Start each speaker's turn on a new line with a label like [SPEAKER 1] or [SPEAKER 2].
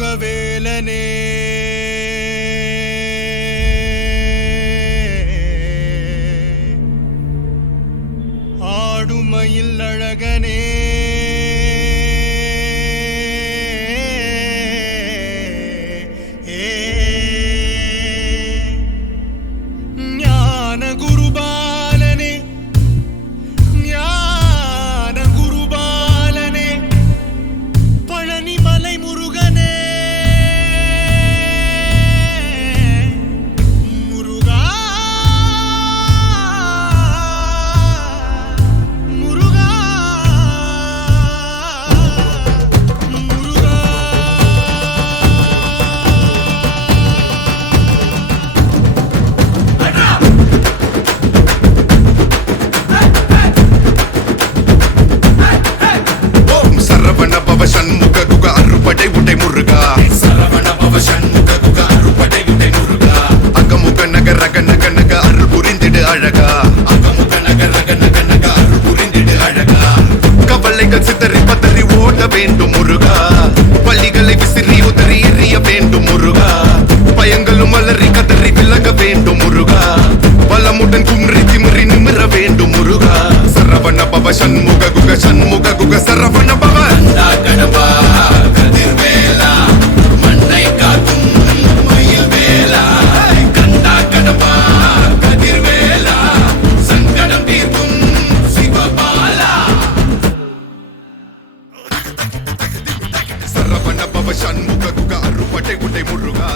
[SPEAKER 1] முகவேலனே ஆடுமையில் அழகனே.
[SPEAKER 2] வேண்டும் அலறி கதறி விலக வேண்டும் முருகா. பலமுடன் குன்றி திமிரி நிமிர வேண்டும் முருகா. சரவண பவ சண்முக குக சண்முக குக சரவண பவ. சண்முக குக அருப்பட்டை குட்டை முருகா.